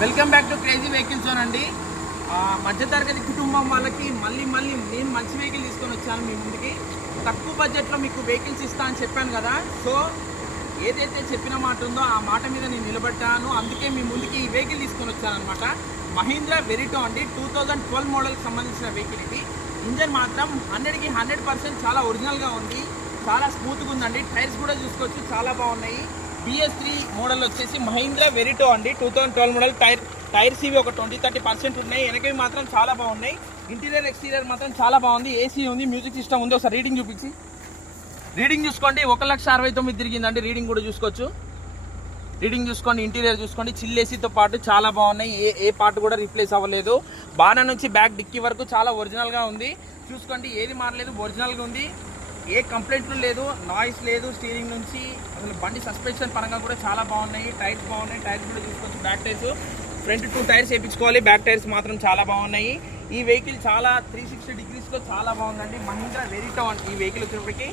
Welcome back to crazy vehicle zone అండి. మధ్యతరగతి కుటుంబం వాళ్ళకి మళ్ళీ నేను మంచి వెహికల్ తీసుకొని వచ్చాను మీ ముందుకి. తక్కువ బడ్జెట్లో మీకు వెహికల్స్ ఇస్తా అని చెప్పాను కదా. సో ఏదైతే చెప్పిన మాట ఉందో ఆ మాట మీద నేను నిలబడ్డాను. అందుకే మీ ముందుకి ఈ వెహికల్ తీసుకొని వచ్చాను అనమాట. మహీంద్రా వెరిటో అండి, 2012 మోడల్కి సంబంధించిన వెహికల్ ఇది. ఇంజన్ మాత్రం 100కి 100% చాలా ఒరిజినల్గా ఉంది, చాలా స్మూత్గా ఉందండి. టైర్స్ కూడా చూసుకోవచ్చు, చాలా బాగున్నాయి. BS3 మోడల్ వచ్చేసి మహీంద్రా వెరిటో అండి, 2012 మోడల్. టైర్స్ ఇవి ఒక 20-30% ఉన్నాయి. వెనకవి మాత్రం చాలా బాగున్నాయి. ఇంటీరియర్ ఎక్స్టీరియర్ మాత్రం చాలా బాగుంది. AC ఉంది, మ్యూజిక్ సిస్టమ్ ఉంది. ఒకసారి రీడింగ్ చూపించి రీడింగ్ చూసుకోండి. 1,69,000 తిరిగిందండి. రీడింగ్ కూడా చూసుకోవచ్చు. రీడింగ్ చూసుకోండి, ఇంటీరియర్ చూసుకోండి. చిల్ ఏసీతో పాటు చాలా బాగున్నాయి. ఏ పార్ట్ కూడా రీప్లేస్ అవ్వలేదు. బాణా నుంచి బ్యాక్ డిక్కీ వరకు చాలా ఒరిజినల్గా ఉంది. చూసుకోండి, ఏది మారలేదు, ఒరిజినల్గా ఉంది. ఏ కంప్లైంట్లు లేదు, నాయిస్ లేదు. స్టీరింగ్ నుంచి అసలు బండి సస్పెన్షన్ పరంగా కూడా చాలా బాగున్నాయి. టైర్స్ బాగున్నాయి, టైర్స్ కూడా చూసుకోవచ్చు. బ్యాక్ టైర్స్, ఫ్రంట్ 2 టైర్స్ వేయించుకోవాలి. బ్యాక్ టైర్స్ మాత్రం చాలా బాగున్నాయి. ఈ వెహికల్ చాలా 360 డిగ్రీస్లో చాలా బాగుందండి. మహీంద్రా వెరిటో ఈ వెహికల్ వచ్చేప్పటికి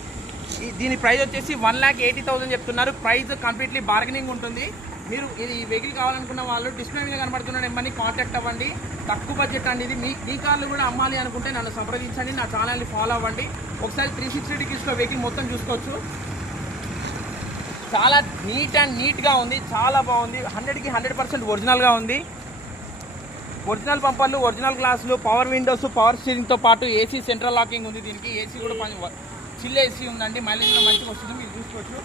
దీని ప్రైస్ వచ్చేసి 1,80,000 చెప్తున్నారు. ప్రైస్ కంప్లీట్లీ బార్గెనింగ్ ఉంటుంది. మీరు ఈ వెహికల్ కావాలనుకున్న వాళ్ళు డిస్ప్లే మీద కనబడుతున్న నెంబర్ని కాంటాక్ట్ అవ్వండి. తక్కువ బడ్జెట్ అండి ఇది. మీ కార్లు కూడా అమ్మాలి అనుకుంటే నన్ను సంప్రదించండి, నా ఛానల్ని ఫాలో అవ్వండి. ఒకసారి 360 డిగ్రీస్లో వెహికల్ మొత్తం చూసుకోవచ్చు. చాలా నీట్గా ఉంది, చాలా బాగుంది. 100కి 100% ఒరిజినల్గా ఉంది. ఒరిజినల్ బంపర్లు, ఒరిజినల్ గ్లాసులు, పవర్ విండోస్, పవర్ స్టీరింగ్తో పాటు AC సెంట్రల్ లాకింగ్ ఉంది. దీనికి AC కూడా చిల్ AC ఉందండి. మైలేజ్ కూడా మంచిగా వస్తుంది, మీరు చూసుకోవచ్చు.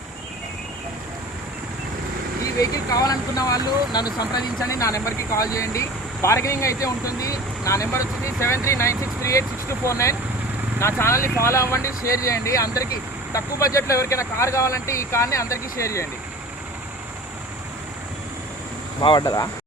ఈ వెహికల్ కావాలనుకున్న వాళ్ళు నన్ను సంప్రదించండి, నా నెంబర్కి కాల్ చేయండి. బార్గెనింగ్ అయితే ఉంటుంది. నా నెంబర్ వచ్చింది 7396386249. నా ఛానల్ని ఫాలో అవ్వండి, షేర్ చేయండి. అందరికీ తక్కువ బడ్జెట్లో ఎవరికైనా కార్ కావాలంటే ఈ కార్ని అందరికీ షేర్ చేయండి. బాగుంటుందా?